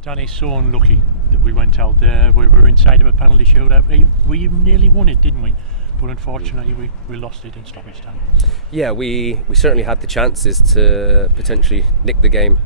Danny's so unlucky that we went out there. We were inside of a penalty shootout. We nearly won it, didn't we? But unfortunately we lost it in stoppage time. Yeah, we certainly had the chances to potentially nick the game,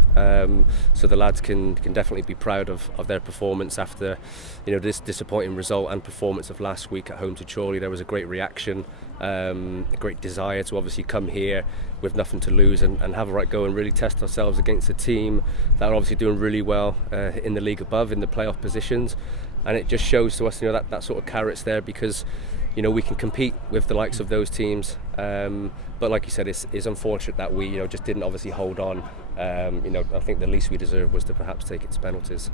so the lads can definitely be proud of their performance after this disappointing result and performance of last week at home to Chorley. There was a great reaction, a great desire to obviously come here with nothing to lose and have a right go and really test ourselves against a team that are obviously doing really well in the league above, in the playoff positions. And it just shows to us that sort of carrot's there, because we can compete with the likes of those teams, but like you said, it's unfortunate that we just didn't obviously hold on. I think the least we deserved was to perhaps take it to penalties.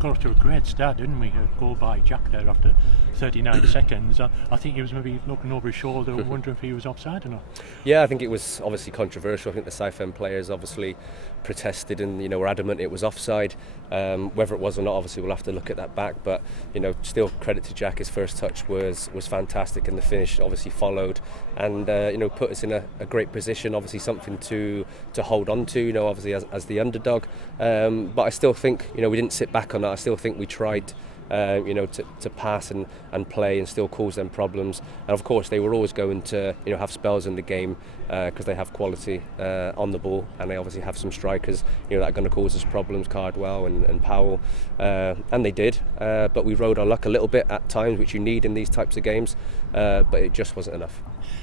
Got off to a great start, didn't we? A goal by Jack there after 39 seconds. I think he was maybe looking over his shoulder wondering if he was offside or not. Yeah, I think it was obviously controversial. I think the Southend players obviously protested and were adamant it was offside. Whether it was or not, obviously we'll have to look at that back, but still credit to Jack. His first touch was fantastic and the finish obviously followed and put us in a great position, obviously something to hold on to, obviously as the underdog, but I still think we didn't sit back on that. I still think we tried to pass and play and still cause them problems. And of course they were always going to have spells in the game because they have quality on the ball, and they obviously have some strikers that are going to cause us problems, Cardwell and Powell, and they did, but we rode our luck a little bit at times, which you need in these types of games, but it just wasn't enough.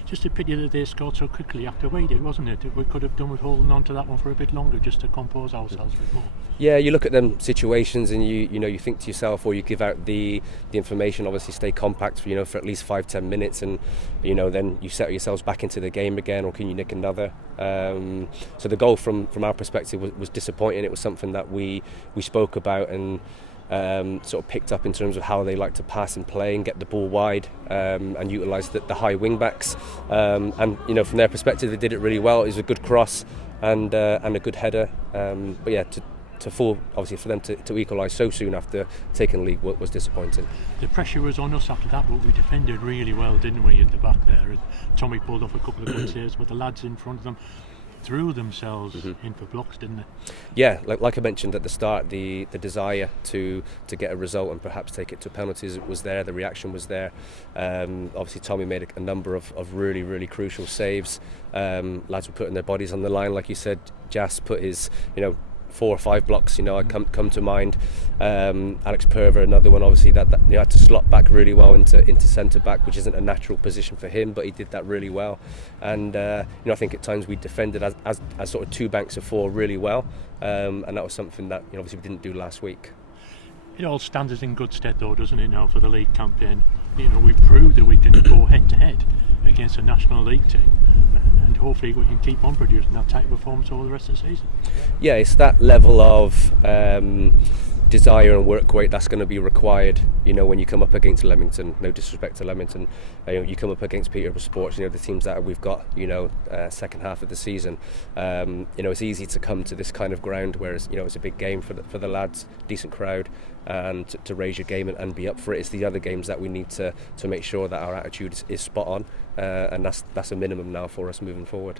Just a pity that they scored so quickly after we did, wasn't it? We could have done with holding on to that one for a bit longer just to compose ourselves a bit more. Yeah, you look at them situations and you think to yourself, or you give out the information, obviously stay compact for at least 5-10 minutes, and then you settle yourselves back into the game again, or can you nick another? So the goal from our perspective was disappointing. It was something that we spoke about and sort of picked up in terms of how they like to pass and play and get the ball wide, and utilise the high wing backs, and from their perspective they did it really well. It was a good cross and a good header, but yeah, to fall, obviously for them to equalise so soon after taking the lead was disappointing. The pressure was on us after that, but we defended really well, didn't we, at the back there? Tommy pulled off a couple of good saves, but the lads in front of them threw themselves in for blocks, didn't they? Yeah, like I mentioned at the start, the desire to get a result and perhaps take it to penalties was there. The reaction was there. Obviously Tommy made a number of really, really crucial saves. Lads were putting their bodies on the line, like you said. Jas put his 4 or 5 blocks, come to mind. Alex Perver, another one, obviously that had to slot back really well into centre back, which isn't a natural position for him, but he did that really well. And I think at times we defended as sort of 2 banks of 4 really well, and that was something that obviously we didn't do last week. It all stands us in good stead though, doesn't it, now for the league campaign? We proved that we can go head to head against a National League team, and hopefully we can keep on producing that type of performance over the rest of the season. Yeah, it's that level of desire and work rate that's going to be required when you come up against Leamington. No disrespect to Leamington, you come up against Peterborough Sports, the teams that we've got second half of the season. It's easy to come to this kind of ground, whereas it's a big game for the lads, decent crowd, and to raise your game and be up for it. It's the other games that we need to make sure that our attitude is spot on, and that's a minimum now for us moving forward.